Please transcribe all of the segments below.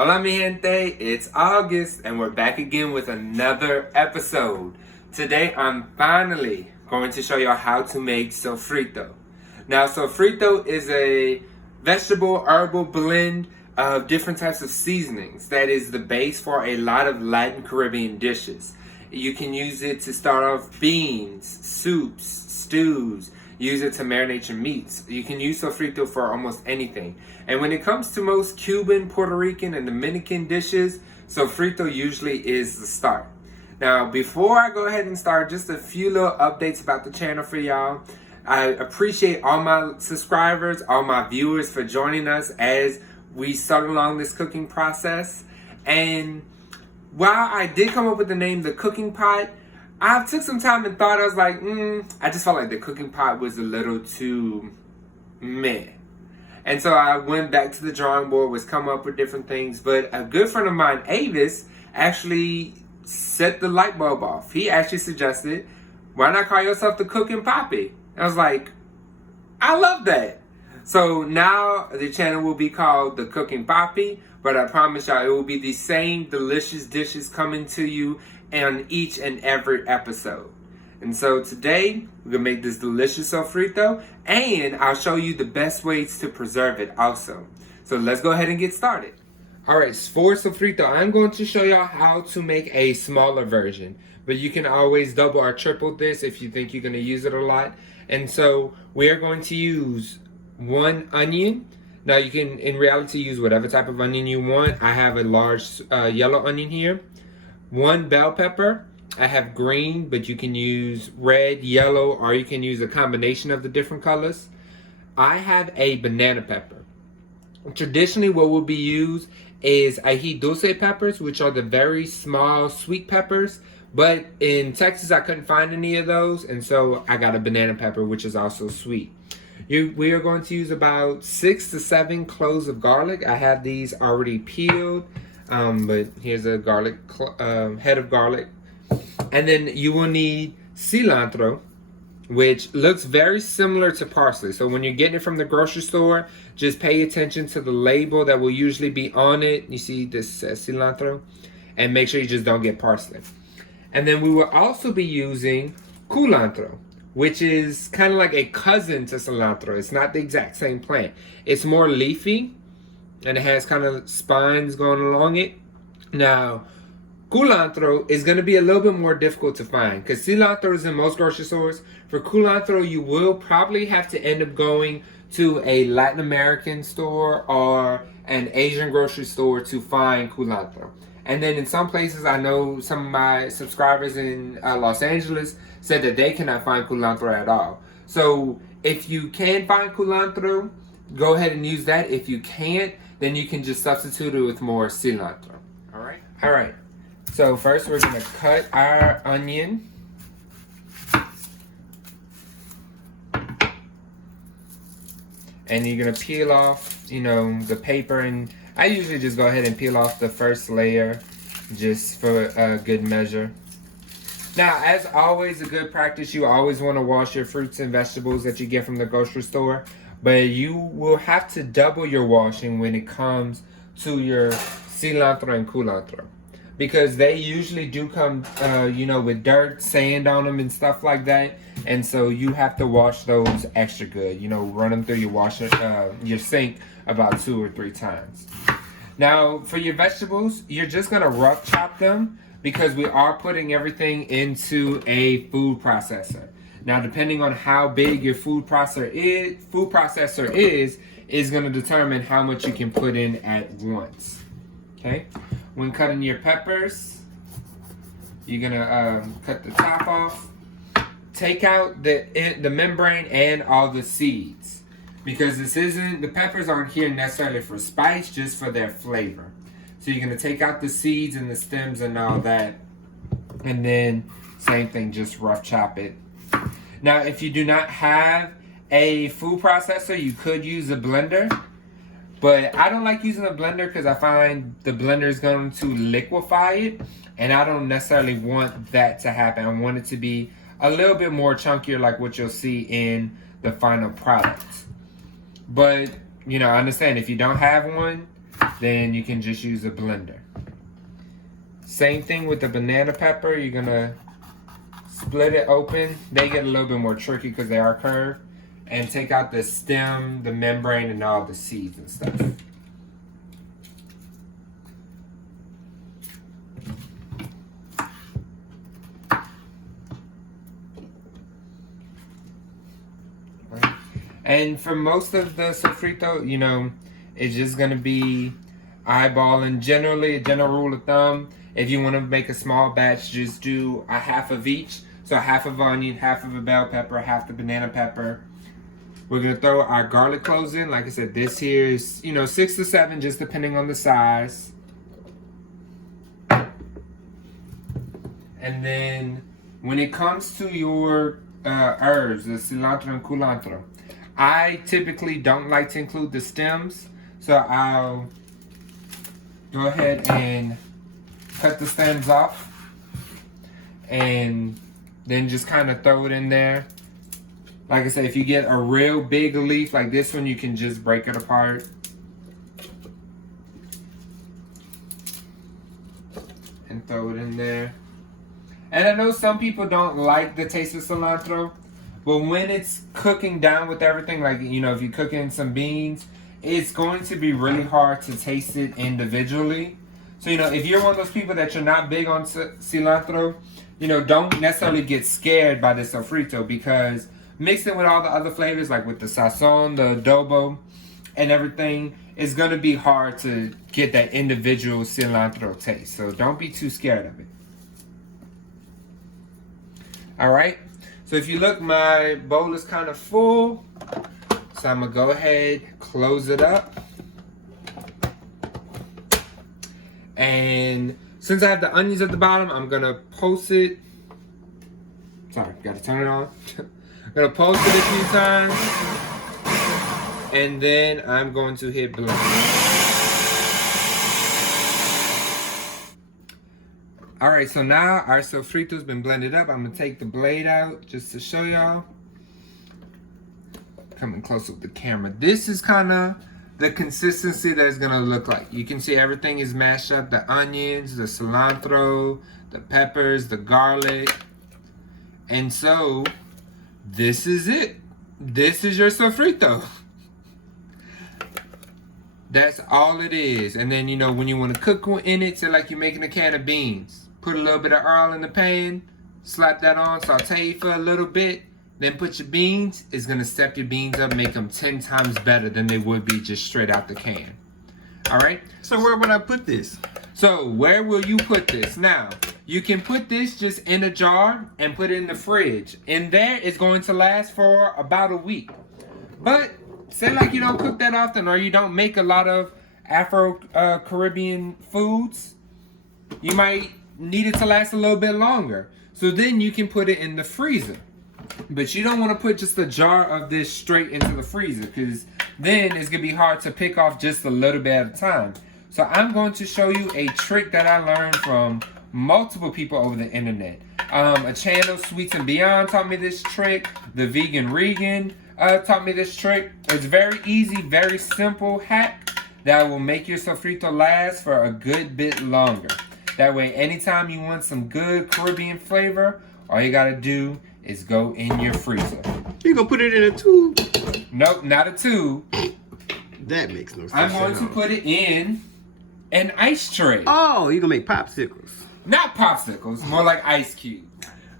Hola mi gente, it's August and we're back again with another episode. Today I'm finally going to show y'all how to make sofrito. Now sofrito is a vegetable herbal blend of different types of seasonings that is the base for a lot of Latin Caribbean dishes. You can use it to start off beans, soups, stews. Use it to marinate your meats. You can use sofrito for almost anything. And when it comes to most Cuban, Puerto Rican, and Dominican dishes, sofrito usually is the start. Now, before I go ahead and start, just a few little updates about the channel for y'all. I appreciate all my subscribers, all my viewers for joining us as we start along this cooking process. And while I did come up with the name The Cooking Pot, I took some time and thought. I was like, I just felt like the cooking pot was a little too meh. And so I went back to the drawing board, was come up with different things. But a good friend of mine, Avis, actually set the light bulb off. He actually suggested, why not call yourself the Cooking Papi? I was like, I love that. So now the channel will be called The Cooking Papi, but I promise y'all it will be the same delicious dishes coming to you on each and every episode. And so today we're gonna make this delicious sofrito, and I'll show you the best ways to preserve it also. So let's go ahead and get started. Alright, for sofrito, I'm going to show y'all how to make a smaller version, but you can always double or triple this if you think you're gonna use it a lot. And so we are going to use 1 onion. Now you can in reality use whatever type of onion you want. I have a large yellow onion here. 1 bell pepper. I have green, but you can use red, yellow, or you can use a combination of the different colors. I have a banana pepper. Traditionally, what will be used is ají dulce peppers, which are the very small sweet peppers. But in Texas, I couldn't find any of those, and so I got a banana pepper, which is also sweet. We are going to use about 6 to 7 cloves of garlic. I have these already peeled. But here's a garlic head of garlic. And then you will need cilantro, which looks very similar to parsley. So when you're getting it from the grocery store, just pay attention to the label that will usually be on it. You see this says cilantro. And make sure you just don't get parsley. And then we will also be using culantro, which is kind of like a cousin to cilantro. It's not the exact same plant. It's more leafy, and it has kind of spines going along it. Now, culantro is going to be a little bit more difficult to find because cilantro is in most grocery stores. For culantro, you will probably have to end up going to a Latin American store or an Asian grocery store to find culantro. And then in some places, I know some of my subscribers in Los Angeles said that they cannot find culantro at all. So if you can find culantro, go ahead and use that. If you can't, then you can just substitute it with more cilantro. All right. So first we're gonna cut our onion. And you're gonna peel off, the paper, and I usually just go ahead and peel off the first layer just for a good measure. Now, as always, a good practice, you always want to wash your fruits and vegetables that you get from the grocery store. But you will have to double your washing when it comes to your cilantro and culantro. Because they usually do come, with dirt, sand on them and stuff like that. And so you have to wash those extra good. Run them through your sink about 2 or 3 times. Now, for your vegetables, you're just going to rough chop them because we are putting everything into a food processor. Now, depending on how big your food processor is going to determine how much you can put in at once. Okay? When cutting your peppers, you're going to cut the top off. Take out the membrane and all the seeds. Because the peppers aren't here necessarily for spice, just for their flavor. So you're going to take out the seeds and the stems and all that. And then, same thing, just rough chop it. Now, if you do not have a food processor, you could use a blender. But I don't like using a blender because I find the blender is going to liquefy it. And I don't necessarily want that to happen. I want it to be a little bit more chunkier like what you'll see in the final product. But, I understand if you don't have one, then you can just use a blender. Same thing with the banana pepper. You're gonna split it open. They get a little bit more tricky because they are curved. And take out the stem, the membrane, and all the seeds and stuff. And for most of the sofrito, you know, it's just gonna be eyeballing. Generally, a general rule of thumb, if you want to make a small batch, just do a half of each. So half of onion, half of a bell pepper, half the banana pepper. We're gonna throw our garlic cloves in. Like I said, this here is, you know, 6 to 7, just depending on the size. And then when it comes to your herbs, the cilantro and culantro, I typically don't like to include the stems, so I'll go ahead and cut the stems off and then just kind of throw it in there. Like I said, if you get a real big leaf like this one, you can just break it apart. And throw it in there. And I know some people don't like the taste of cilantro, but when it's cooking down with everything, like, you know, if you're cooking some beans, it's going to be really hard to taste it individually. So, you know, if you're one of those people that you're not big on cilantro, you know, don't necessarily get scared by the sofrito, because mixed in with all the other flavors, like with the sazon, the adobo, and everything, it's going to be hard to get that individual cilantro taste. So don't be too scared of it. All right. So if you look, my bowl is kind of full. So I'm going to go ahead, close it up. And since I have the onions at the bottom, I'm going to post it. Sorry, got to turn it on. I'm going to post it a few times. And then I'm going to hit blend. Alright, so now our sofrito's been blended up. I'm going to take the blade out just to show y'all. Coming close with the camera. This is kind of the consistency that it's going to look like. You can see everything is mashed up. The onions, the cilantro, the peppers, the garlic. And so, this is it. This is your sofrito. That's all it is. And then, you know, when you want to cook in it, so like you're making a can of beans. Put a little bit of oil in the pan, slap that on, saute for a little bit, then put your beans. It's going to step your beans up, make them 10 times better than they would be just straight out the can. All right? So where would I put this? So where will you put this? Now, you can put this just in a jar and put it in the fridge. And there it's going to last for about a week. But say like you don't cook that often, or you don't make a lot of Afro-Caribbean foods, you might need it to last a little bit longer. So then you can put it in the freezer. But you don't want to put just a jar of this straight into the freezer, because then it's going to be hard to pick off just a little bit at a time. So I'm going to show you a trick that I learned from multiple people over the internet. A channel, Sweets and Beyond, taught me this trick. The Vegan Regan taught me this trick. It's very easy, very simple hack that will make your sofrito last for a good bit longer. That way, anytime you want some good Caribbean flavor, all you gotta do is go in your freezer. You gonna put it in a tube? Nope, not a tube. That makes no sense. I'm going to put it in an ice tray. Oh, you gonna make popsicles? Not popsicles, more like ice cubes.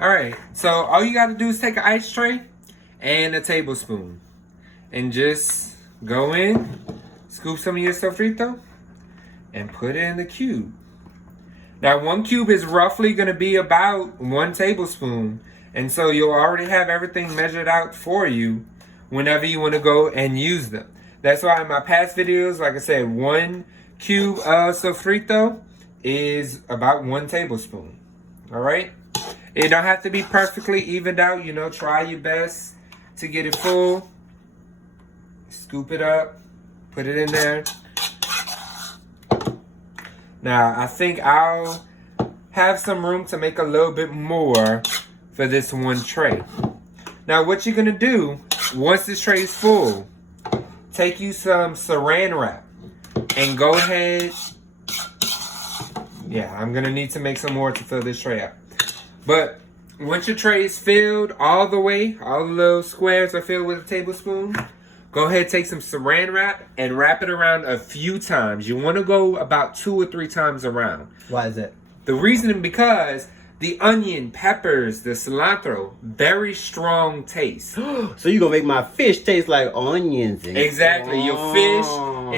All right, so all you gotta do is take an ice tray and a tablespoon, and just go in, scoop some of your sofrito, and put it in the cube. Now, 1 cube is roughly going to be about 1 tablespoon. And so you'll already have everything measured out for you whenever you want to go and use them. That's why in my past videos, like I said, 1 cube of sofrito is about 1 tablespoon. All right? It don't have to be perfectly evened out. You know, try your best to get it full. Scoop it up. Put it in there. Now, I think I'll have some room to make a little bit more for this 1 tray. Now, what you're going to do, once this tray is full, take you some saran wrap And go ahead. Yeah, I'm gonna need to make some more to fill this tray up. But once your tray is filled all the way, all the little squares are filled with a tablespoon, go ahead, take some saran wrap and wrap it around a few times. You want to go about 2 or 3 times around. Why is that? The reason because the onion, peppers, the cilantro, very strong taste. So you gonna make my fish taste like onions? Exactly. Your fish,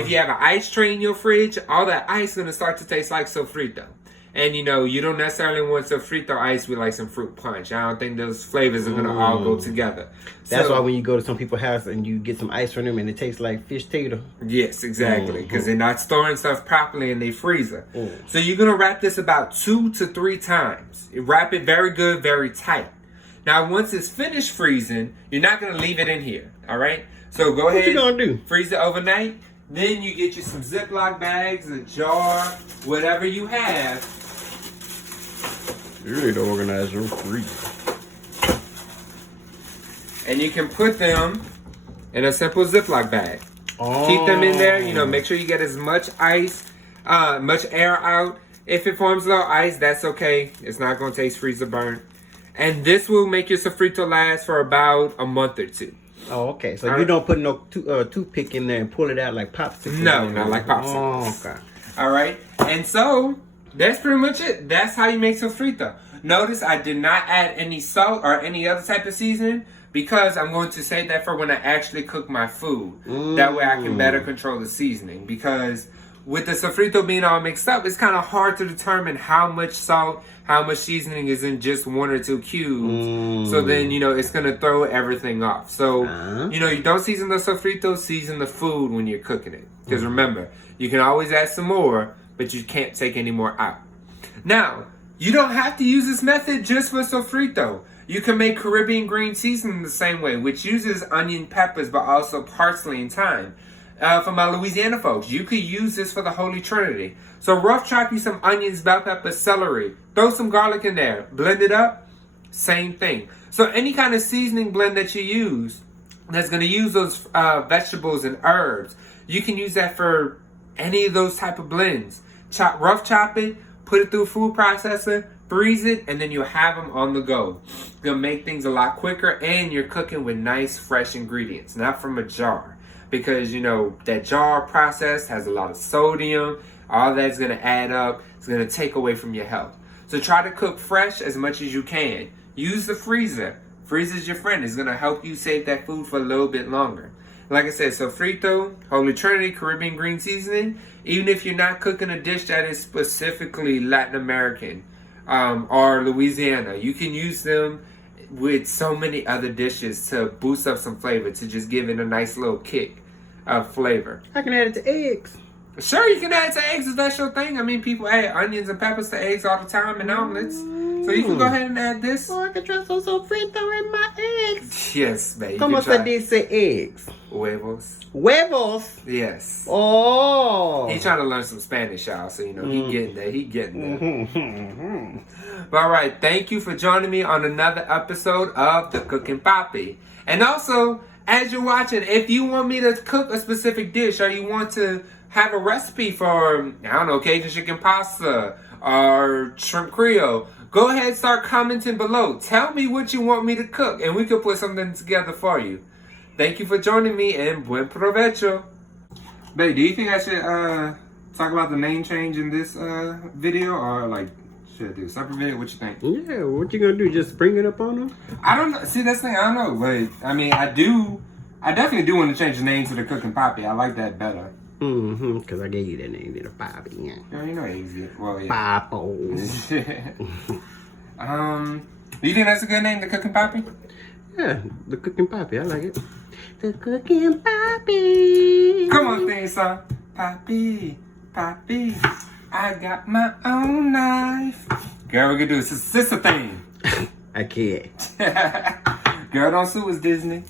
if you have an ice tray in your fridge, all that ice is gonna start to taste like sofrito. And you know, you don't necessarily want sofrito ice with like some fruit punch. I don't think those flavors are gonna all go together. That's why when you go to some people's house and you get some ice from them and it tastes like fish tater. Yes, exactly. Because they're not storing stuff properly in their freezer. So you're gonna wrap this about 2 to 3 times. Wrap it very good, very tight. Now once it's finished freezing, you're not gonna leave it in here. Alright? So go ahead. What you gonna do? Freeze it overnight. Then you get you some Ziploc bags, a jar, whatever you have. You need to organize your freezer. And you can put them in a simple Ziploc bag. Keep them in there. You know, make sure you get as much ice, much air out. If it forms a little ice, that's okay. It's not going to taste freezer burnt. And this will make your sofrito last for about a month or 2. Oh, okay. So you don't put no toothpick in there and pull it out like popsicles? No, not like popsicles. Oh, okay. All right. And so that's pretty much it. That's how you make sofrito. Notice I did not add any salt or any other type of seasoning because I'm going to save that for when I actually cook my food. That way I can better control the seasoning. Because with the sofrito being all mixed up, it's kind of hard to determine how much salt, how much seasoning is in just 1 or 2 cubes. So then, you know, it's going to throw everything off. So, you know, you don't season the sofrito, season the food when you're cooking it. Because remember, you can always add some more, but you can't take any more out. Now, you don't have to use this method just for sofrito. You can make Caribbean green seasoning the same way, which uses onion, peppers, but also parsley and thyme. For my Louisiana folks, you could use this for the Holy Trinity. So rough chop you some onions, bell peppers, celery. Throw some garlic in there. Blend it up. Same thing. So any kind of seasoning blend that you use that's going to use those vegetables and herbs, you can use that for any of those type of blends. Rough chop it, put it through a food processor, freeze it, and then you'll have them on the go. It'll make things a lot quicker, and you're cooking with nice, fresh ingredients, not from a jar. Because, you know, that jar process has a lot of sodium. All that's going to add up. It's going to take away from your health. So try to cook fresh as much as you can. Use the freezer. Freezer's your friend. It's going to help you save that food for a little bit longer. Like I said, sofrito, Holy Trinity, Caribbean green seasoning. Even if you're not cooking a dish that is specifically Latin American or Louisiana, you can use them with so many other dishes to boost up some flavor, to just give it a nice little kick of flavor. I can add it to eggs. Sure, you can add it to eggs if that's your thing. I mean, people add onions and peppers to eggs all the time and omelets. So you can go ahead and add this. Oh, I can try some sofrito in my eggs. Yes, baby. ¿Cómo se dice eggs? Huevos. Huevos? Yes. Oh. He's trying to learn some Spanish, y'all. So, you know, he getting there. He getting there. But, all right. Thank you for joining me on another episode of The Cooking Papi. And also, as you're watching, if you want me to cook a specific dish or you want to have a recipe for, I don't know, Cajun chicken pasta or shrimp creole, go ahead and start commenting below. Tell me what you want me to cook, and we can put something together for you. Thank you for joining me, and buen provecho. Babe, do you think I should talk about the name change in this video, or like should I do a separate video? What you think? Yeah, what you gonna do? Just bring it up on them? I don't know. See, that's the thing. I don't know, but I mean, I definitely do want to change the name to The Cooking Papi. I like that better. Because I gave you that name, little Papi. Yeah, you know it easy. Well, yeah. Papo. Do you think that's a good name, The Cooking Papi? Yeah, The Cooking Papi. I like it. The Cooking Papi. Come on, theme song. Papi, Papi, I got my own knife. Girl, we can do it. It's a sister thing. I can't. Girl, don't sue us, Disney.